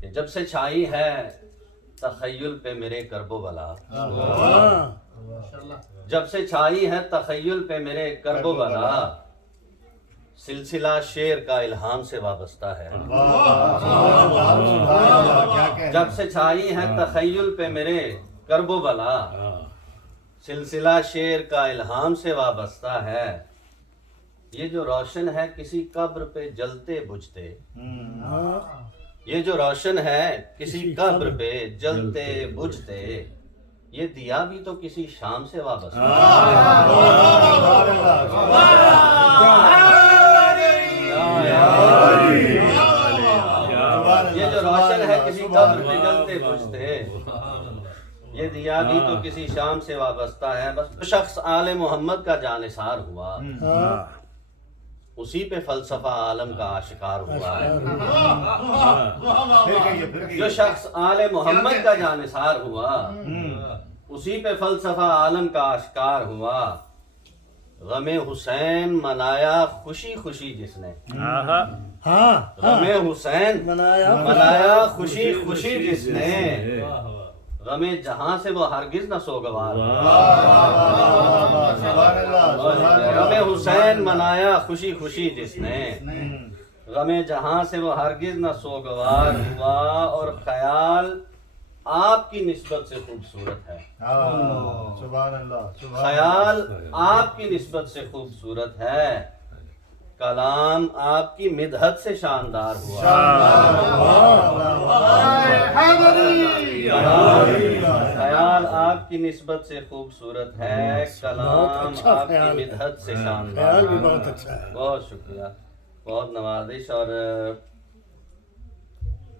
کہ جب سے چھائی ہے تخیل پہ میرے کرب و بلا، جب سے چھائی ہے تخیل پہ میرے کرب و بلا، سلسلہ شعر کا الہام سے وابستہ ہے۔ جب سے چھائی ہے تخیل پہ میرے کرب و بلا، سلسلہ شعر کا الہام سے وابستہ ہے۔ یہ جو روشن ہے کسی قبر پہ جلتے بجھتے، یہ جو روشن ہے کسی قبر پہ جلتے بجھتے، یہ دیا بھی تو کسی شام سے وابستہ یہ جو روشن ہے کسی قبر پہ جلتے بجھتے، یہ دیا بھی تو کسی شام سے وابستہ ہے۔ بس جو شخص آل محمد کا جانثار ہوا، اسی پہ فلسفہ عالم کا آشکار ہوا ہے۔ جو شخص آل محمد کا جانثار ہوا، اسی پہ فلسفہ عالم کا آشکار ہوا۔ غم حسین منایا خوشی خوشی جس نے، غم حسین منایا خوشی خوشی جس نے، غم جہاں سے وہ ہرگز نہ سوگوار ہوا۔ غم حسین منایا خوشی خوشی جس نے، غم جہاں سے وہ ہرگز نہ سوگوار ہوا۔ اور خیال آپ کی نسبت سے خوبصورت ہے، خیال آپ کی نسبت سے خوبصورت ہے، کلام آپ کی مدحت سے شاندار ہوا۔ خیال آپ کی نسبت سے خوبصورت ہے، کلام آپ کی مدحت سے شاندار ہوا۔ بہت شکریہ، بہت نوازش۔ اور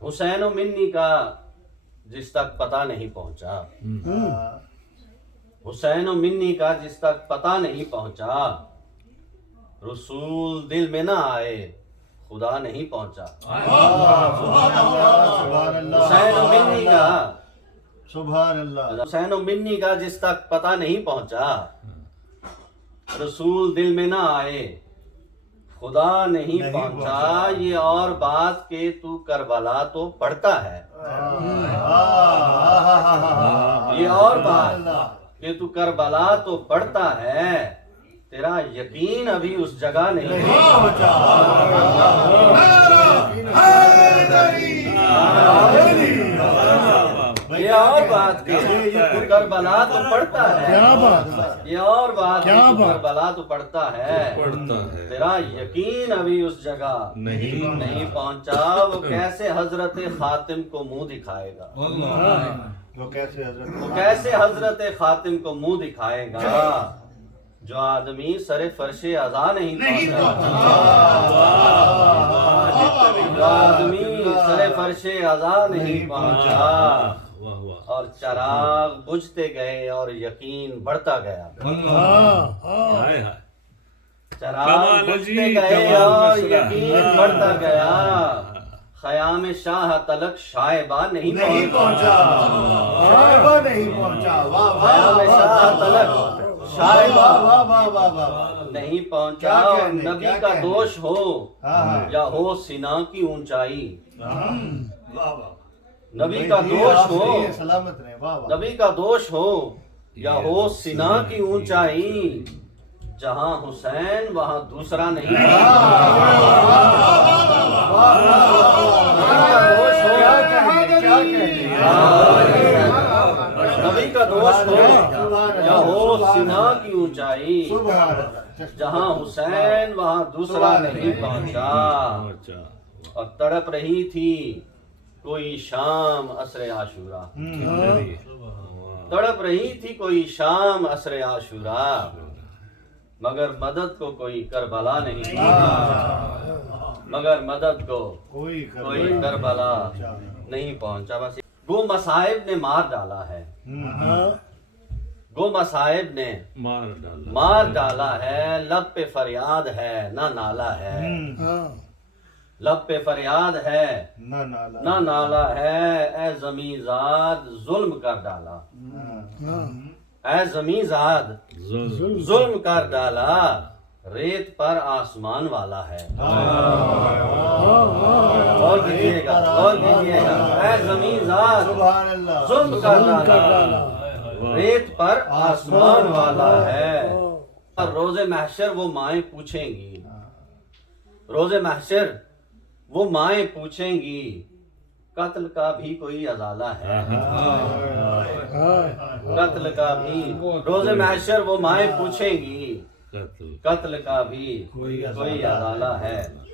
حسین و منی کا جس تک پتہ نہیں پہنچا، حسین و منی کا جس تک پتہ نہیں پہنچا، رسول دل میں نہ آئے خدا نہیں پہنچا۔ حسین و منی کا، حسین و منی کا جس تک پتہ نہیں پہنچا، رسول دل میں نہ آئے خدا نہیں پہنچا۔ یہ اور بات کہ تو کربلا تو پڑھتا ہے، یہ اور بات کہ تو کربلا تو پڑھتا ہے، تیرا یقین ابھی اس جگہ نہیں پہنچا۔ یہ اور بات کہ تو کربلا تو پڑھتا ہے، یہ اور بات کہ تو کربلا تو پڑھتا ہے، تیرا یقین ابھی اس جگہ نہیں پہنچا۔ وہ کیسے حضرت خاتم کو منہ دکھائے گا، وہ کیسے حضرت خاتم کو منہ دکھائے گا، جو آدمی سر فرش عزا نہیں پہنچا، جو آدمی سر فرش عزا نہیں پہنچا۔ اور چراغ بجھتے گئے اور یقین بڑھتا گیا، چراغ بجھتے گئے اور یقین بڑھتا گیا۔ خیام شاہ تلک شائبہ نہیں پہنچا، خیام شاہ تلک شائبہ نہیں پہنچا۔ اور نبی کا دوش ہو یا ہو سنا کی اونچائی، نبی کا دوش ہو، نبی کا دوش ہو یا ہو سنا کی اونچائی، جہاں حسین وہاں دوسرا نہیں۔ نبی کا دوش ہو یا ہو سنا کی اونچائی، جہاں حسین وہاں دوسرا نہیں پہنچا۔ اور تڑپ رہی تھی کوئی شام عصر عاشورہ، تڑپ رہی تھی کوئی شام عصر عاشورہ، مگر مدد کو کوئی کربلا نہیں پہنچا، مگر مدد کو کوئی کربلا نہیں پہنچا۔ بس گو مصائب نے مار ڈالا ہے، گو مصائب نے مار ڈالا ہے، لب پہ فریاد ہے نہ نالا ہے، لب پہ فریاد ہے نہ نالا ہے۔ اے زمیں زاد ظلم کر ڈالا، اے زمیں زاد ظلم کر ڈالا، ریت پر آسمان والا ہے. اور کیجیے گا، اور کیجیے گا. اے زمین ذات ظلم کر ڈالا، ریت پر آسمان والا ہے. اور روز محشر وہ مائیں پوچھیں گی، روز محشر وہ مائیں پوچھیں گی قتل کا بھی کوئی ازالہ ہے. قتل کا بھی روز محشر وہ مائیں پوچھیں گی قتل کا بھی کوئی ازالہ ہے.